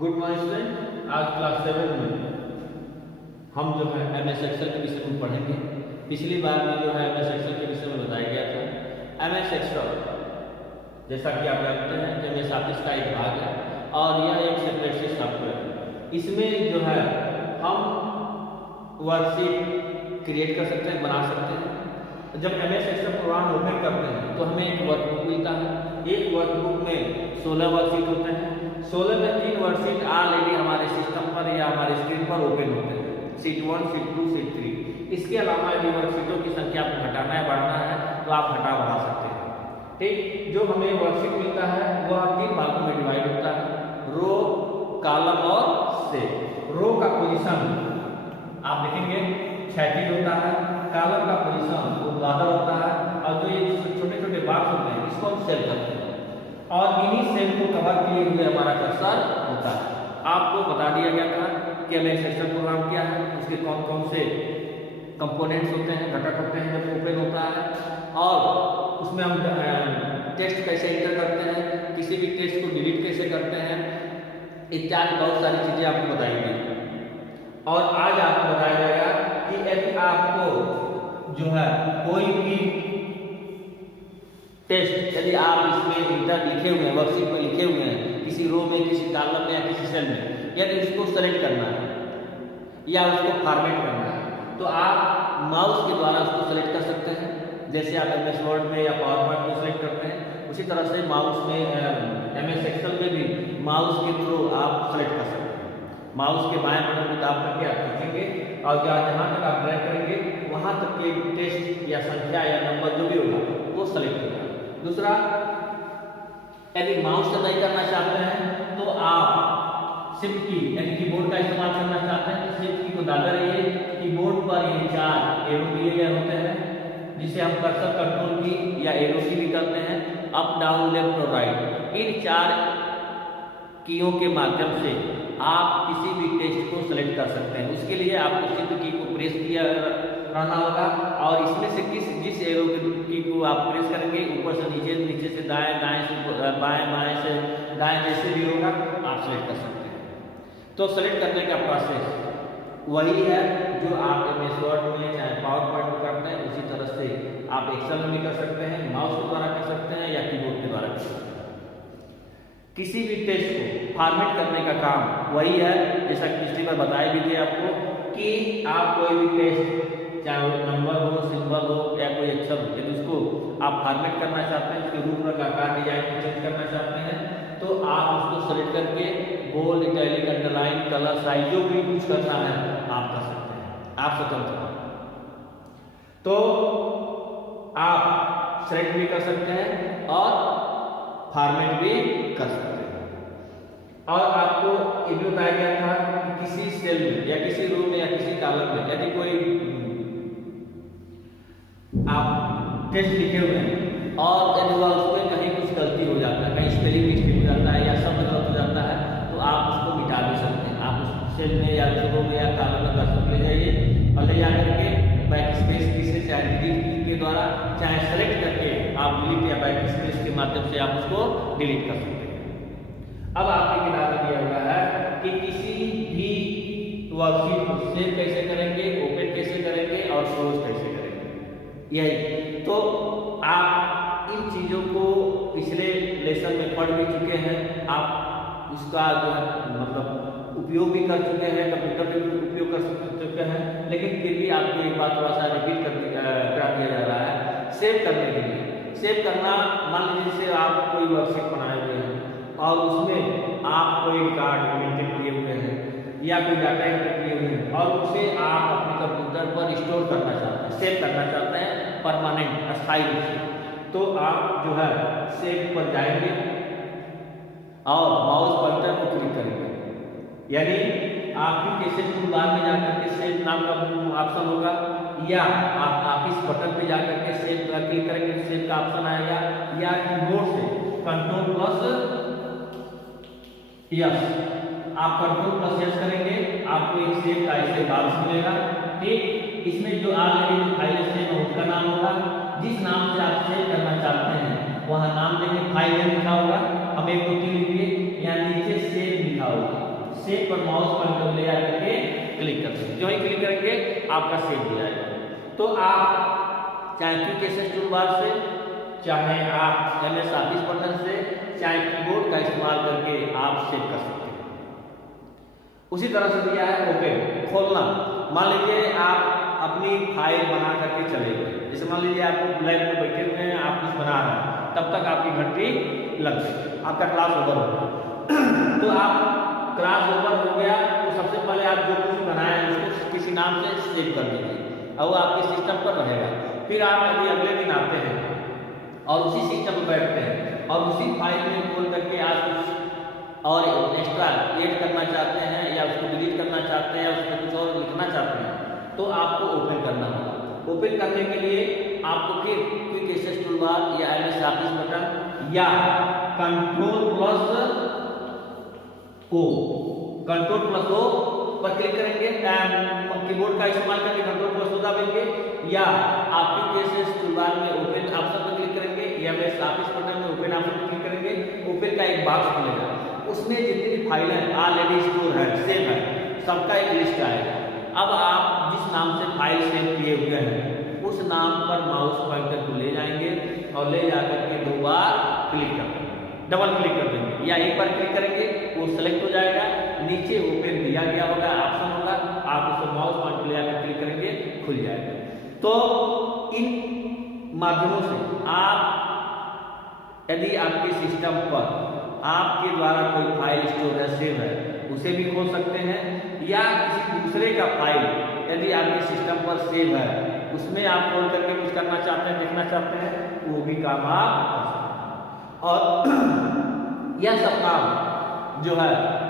Good morning student. आज class 7 में हम जो है MS एक्सेल के विषय में पढ़ेंगे। पिछली बार में जो है MS एक्सेल के विषय में बताया गया था। MS एक्सेल जैसा कि आप जानते हैं कि MS ऑफिस का एक भाग है और यह एक सेपरेट सॉफ्टवेयर है। इसमें जो है हम वर्कशीट क्रिएट कर सकते हैं, बना सकते हैं। जब MS एक्सेल प्रोग्राम ओपन करते हैं तो हमें एक वर्कबुक मिलता है। एक वर्कबुक में 16 वर्कशीट होते हैं। 16 में 3 वर्कशीट ऑलरेडी हमारे सिस्टम पर या हमारे स्क्रीन पर ओपन होते हैं, शीट 1, शीट 2, शीट 3। इसके अलावा यदि वर्कशीटों की संख्या आपको घटाना है बढ़ाना है तो आप घटा बढ़ा सकते हैं। ठीक, जो हमें वर्कशीट मिलता है वह 3 भागों में डिवाइड होता है, रो, कॉलम और सेल। रो का पोजीशन आप देखेंगे क्षैतिज होता है, कॉलम का पोजीशन ऊर्ध्वाधर होता है और जो ये छोटे छोटे बॉक्स होते हैं इसको हम सेल करते हैं और इन्हीं सेल को कवर किए हुए हमारा कर्सर होता है। आपको बता दिया गया था कि MS एक्सेल प्रोग्राम क्या है, उसके कौन कौन से कंपोनेंट्स होते हैं, घटक होते हैं जब ओपन होता है और उसमें हम टेक्स्ट कैसे एंटर करते हैं, किसी भी टेक्स्ट को डिलीट कैसे करते हैं इत्यादि बहुत सारी चीजें आपको बताई गई। और आज आपको बताया जाएगा कि यदि आपको जो है कोई भी टेस्ट यदि आप इसमें इंटर लिखे हुए हैं, वर्कशीट में लिखे हुए हैं, किसी रो में, किसी कॉलम में या किसी सेल में, यदि उसको सेलेक्ट करना है या उसको फॉर्मेट करना है तो आप माउस के द्वारा उसको सेलेक्ट कर सकते हैं। जैसे आप MS वर्ड में या पावर पॉइंट में सेलेक्ट करते हैं उसी तरह से माउस में MS एक्सेल में भी माउस के थ्रू आप सेलेक्ट कर सकते हैं। माउस के बाएं बटन को दाब करके आप खींचेंगे और जहाँ तक आप ड्रैग करेंगे वहाँ तक के टेक्स्ट या संख्या या नंबर जो भी होगा वो सेलेक्ट होगा। दूसरा, यदि माउस से नहीं करना चाहते हैं तो आप शिफ्ट की यानी कीबोर्ड का इस्तेमाल करना चाहते हैं तो शिफ्ट की को दाबते रहिए। कीबोर्ड पर ये 4 एरो दिए गए होते हैं जिसे हम कर्सर कंट्रोल की या एरो की भी करते हैं, अप, डाउन, लेफ्ट और राइट। इन 4 कीयों के माध्यम से आप किसी भी टेक्स्ट को सेलेक्ट कर सकते हैं। उसके लिए आपको शिफ्ट की को प्रेस किया रहना होगा और इसमें से जिस एरो की को आप प्रेस करेंगे ऊपर से नीचे, नीचे से दाएं, दाएं से बाएं, बाएं से दाएं, जैसे भी होगा आप सेलेक्ट कर सकते हैं। तो सेलेक्ट करने का प्रोसेस वही है जो आप MS वर्ड में चाहे पावर पॉइंट में करते हैं, उसी तरह से आप एक्सेल में भी कर सकते हैं, माउस के द्वारा कर सकते हैं या कीबोर्ड के द्वारा कर सकते हैं। किसी भी टेक्स्ट को फॉर्मेट करने का काम वही है, जैसा कि पिछली बार बताया भी थे आपको कि आप कोई भी टेक्स्ट चाहे वो नंबर हो, सिंबल हो या कोई अक्षर हो, यदि उसको आप फॉर्मेट करना चाहते हैं, उसके रूप रंग, आकार, डिजाइन को चेंज करना चाहते हैं तो आप उसको सेलेक्ट करके bold, italic, underline, colour, size जो भी कुछ करना है आप कर सकते हैं, आप स्वतंत्र हैं। तो आप सेलेक्ट भी कर सकते हैं और फॉर्मेट भी कर सकते हैं। और आपको ये भी बताया गया था कि किसी सेल में या किसी रो में या किसी कॉलम में यदि कोई आप टेक्स्ट लिखे हुए हैं और यदि वह उसमें कहीं कुछ गलती हो जाता है, कहीं स्पेलिंग मिस्टेक हो जाता है या शब्द गलत हो जाता है तो आप उसको मिटा भी सकते हैं। आप उस सेल में या रो में या कॉलम में कर्सर ले जाइए और ले जा करके बैक स्पेस की से चाहे डिलीट के द्वारा चाहे सेलेक्ट करके आप डिलीट या बैक स्पेस के माध्यम से आप उसको डिलीट कर सकते हैं। अब आपकी किताब में दिया हुआ है कि किसी भी वर्कशीट को सेव कैसे करेंगे, ओपन कैसे करेंगे और क्लोज कैसे करेंगे। यही तो आप इन चीजों को पिछले लेसन में पढ़ भी चुके हैं, आप उसका जो है मतलब उपयोग भी कर चुके हैं, कंप्यूटर भी उपयोग कर चुके हैं, लेकिन फिर भी आपको एक बात थोड़ा सा रिपीट करा दिया जा रहा है। सेव करने के लिए, सेव करना, मान लीजिए जैसे आप कोई वर्कशीट बनाए हुए हैं और उसमें आप कोई रिकॉर्ड मेंटेन किए हुए हैं या कोई डाटा एंटर किए हुए हैं और उसे आप अपने कंप्यूटर पर स्टोर करना चाहते हैं, सेव करना चाहते हैं परमानेंट, अस्थायी रूप से, तो आप जो है सेव पर जाएंगे और माउस पॉइंटर को क्लिक करेंगे। यानी आपकी कैसे टूलबार में जाकर के सेव नाम का ऑप्शन होगा या आप ऑफिस बटन पे जाकर के सेव क्लिक करेंगे तो सेव का ऑप्शन आएगा या कीबोर्ड से कंट्रोल+, आप कंट्रोल+S करेंगे आपको एक सेव का ऐसे बॉक्स मिलेगा। ठीक, इसमें जो ऑलरेडी फाइल सेव है उसका नाम होगा, जिस नाम से आप सेव करना चाहते हैं वह नाम देंगे, फाइल नेम लिखा होगा, हम 1 2 3 लिखिए, यहाँ नीचे सेव लिखा होगी। सेव पर माउस पॉइंटर ले आकर के क्लिक कर देंगे, जो ही क्लिक करेंगे आपका सेव हो जाएगा। तो आप चाहे क्विक एक्सेस टूल बार से, चाहे आप MS ऑफिस बटन से, चाहे कीबोर्ड का इस्तेमाल करके आप सेव कर सकते हैं। उसी तरह से दिया है ओपन, खोलना। मान लीजिए आप अपनी फाइल बना करके चले गए, जैसे मान लीजिए आप लैब में बैठे हुए हैं, आप कुछ बना रहे हैं, तब तक आपकी घंटी लग गई, आपका क्लास ओवर हो गया। तो आप क्लास ओवर हो गया तो सबसे पहले आप जो कुछ बनाए हैं उसको किसी नाम से सेव कर दीजिए और वो आपके सिस्टम पर रहेगा। फिर आप यदि अगले दिन आते हैं और उसी सिस्टम पर बैठते हैं और उसी फाइल में खोल करके आप कुछ और एक्स्ट्रा ऐड करना चाहते हैं या उसको डिलीट करना चाहते हैं या उसमें कुछ और लिखना चाहते हैं, तो आपको ओपन करना होगा। ओपन करने के लिए आपको फिर क्विक एक्सेस टूलबार या MS ऑफिस बटन या कंट्रोल+O पर क्लिक करेंगे, कीबोर्ड का इस्तेमाल करके कंट्रोल+O दबाएंगे, या आप क्विक एक्सेस टूलबार में ओपन ऑप्शन पर क्लिक करेंगे या MS ऑफिस बटन में ओपन ऑप्शन पर क्लिक करेंगे। ओपन का एक बॉक्स खुलेगा, उसमें जितनी भी फाइलें ऑलरेडी स्टोर है, सेव है, सबका एक लिस्ट आएगा। अब आप जिस नाम से फाइल सेव किए हुए हैं उस नाम पर माउस पॉइंटर को ले जाएंगे और ले जाकर के 2 बार क्लिक कर देंगे, डबल क्लिक कर देंगे या एक बार क्लिक करेंगे, वो सेलेक्ट हो जाएगा। नीचे ओपन दिया गया होगा, ऑप्शन होगा, आप उसको माउस पॉइंटर ले जाकर क्लिक करेंगे, खुल जाएगा। तो इन माध्यमों से आप यदि आपके सिस्टम पर आपके द्वारा कोई फाइल स्टोर है, सेव है, उसे भी खोल सकते हैं, या किसी दूसरे का फाइल यदि आपके सिस्टम पर सेव है उसमें आप खोल करके कुछ करना चाहते हैं, देखना चाहते हैं, वो भी काम आप कर सकते हैं। और यह सब काम जो है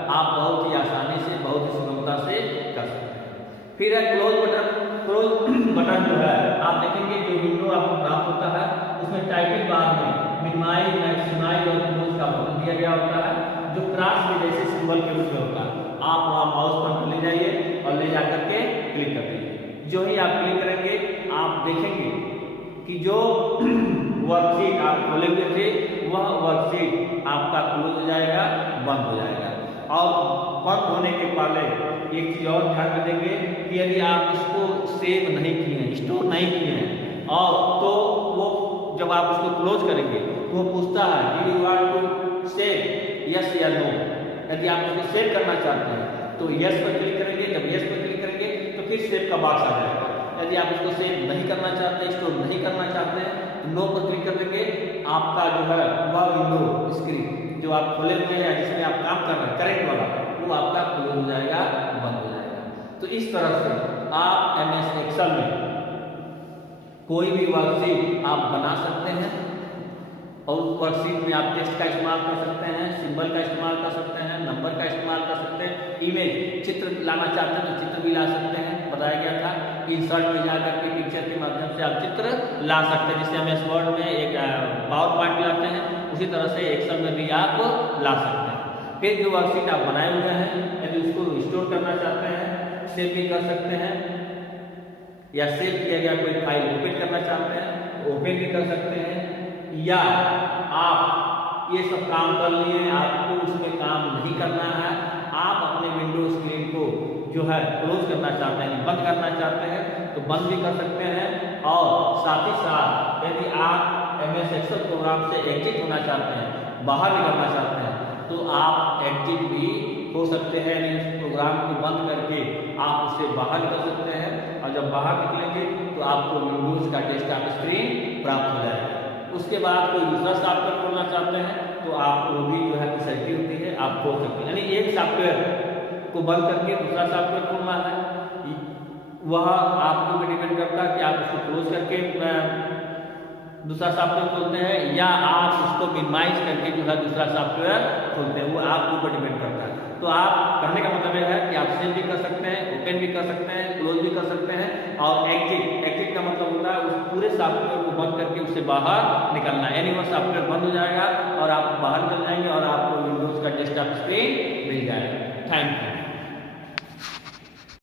आप बहुत ही आसानी से, बहुत ही सुगमता से कर सकते हैं। फिर है क्लोज बटन। क्लोज बटन जो है आप देखेंगे जो विंडो आपको प्राप्त होता है उसमें टाइटल बार में मिनिमाइज, मैक्सिमाइज और क्लोज का बटन दिया गया होता है, जो क्रॉस के जैसे सिंबल के रूप में होता है। आप वहाँ माउस पर ले जाइए और ले जाकर के क्लिक कर दीजिए। जो ही आप क्लिक करेंगे आप देखेंगे कि जो वर्कशीट आप खोले हुए थे वह वर्कशीट आपका क्लोज हो जाएगा, बंद हो जाएगा। और बंद होने के पहले एक चीज और ध्यान में देंगे कि यदि आप इसको सेव नहीं किए हैं, स्टोर नहीं किए हैं, और तो वो जब आप उसको क्लोज करेंगे तो वो पूछता है do you want to save, yes या नो। यदि आप उसको सेव करना चाहते हैं तो यस पर क्लिक करेंगे, जब यस पर क्लिक करेंगे तो फिर सेव का बॉक्स आ जाएगा। यदि आप उसको सेव नहीं करना चाहते, स्टोर नहीं करना चाहते हैं, तो नो पर क्लिक कर देंगे। आपका जो है वह विंडो स्क्रीन जो आप खोले हुए हैं जिसमें आप काम कर रहे हैं करेंट वाला, वो आपका क्लोज हो जाएगा, बंद हो जाएगा। तो इस तरह से आप MS एक्सेल में कोई भी वर्कशीट आप बना सकते हैं और उस वर्कशीट में आप टेक्स्ट का इस्तेमाल कर सकते हैं, सिंबल का इस्तेमाल कर सकते हैं, नंबर का इस्तेमाल कर सकते हैं, इमेज चित्र लाना चाहते हैं तो चित्र भी ला सकते हैं। बताया गया था इंसर्ट में जाकर के पिक्चर के माध्यम से आप चित्र ला सकते हैं, जिससे MS वर्ड में एक पावर पॉइंट लाते हैं, उसी तरह से एक्सेल में भी आप ला सकते हैं। फिर जो वर्कशीट आप बनाए हुए हैं यदि उसको स्टोर करना चाहते हैं, सेव भी कर सकते हैं, या सेव किया गया कोई फाइल ओपन करना चाहते हैं ओपन भी कर सकते हैं, या आप ये सब काम कर लिए, आपको उसमें काम नहीं करना है, आप अपने विंडो स्क्रीन को जो है क्लोज करना चाहते हैं, बंद करना चाहते हैं तो बंद भी कर सकते हैं। और साथ ही साथ यदि आप MS एक्सेल प्रोग्राम से एग्जिट होना चाहते हैं, बाहर निकलना चाहते हैं, तो आप एग्जिट भी हो सकते हैं, यानी उस प्रोग्राम को बंद करके आप उससे बाहर निकल सकते हैं। और जब बाहर निकलेंगे तो आपको विंडोज का डेस्कटॉप स्क्रीन प्राप्त हो जाएगा। उसके बाद कोई दूसरा सॉफ्टवेयर खोलना चाहते हैं तो आप वो भी जो है फैसिलिटी होती है, आप खोल सकते हैं। यानी एक सॉफ्टवेयर को बंद करके दूसरा सॉफ्टवेयर खोलना है, वह आपको भी डिपेंड करता है कि आप उसको क्लोज करके दूसरा सॉफ्टवेयर खोलते हैं या आप उसको मिनिमाइज करके जो है दूसरा सॉफ्टवेयर खोलते हैं, वो आपके ऊपर डिपेंड करता है। तो आप कहने का मतलब यह है कि आप सेव भी कर सकते हैं, ओपन भी कर सकते हैं, क्लोज भी कर सकते हैं, और एग्जिट का मतलब होता है उस पूरे सॉफ्टवेयर को बंद करके उससे बाहर निकलना, यानी वह सॉफ्टवेयर बंद हो जाएगा और आप बाहर निकल जाएंगे और आपको विंडोज का डेस्कटॉप स्क्रीन मिल जाएगा। Thank you.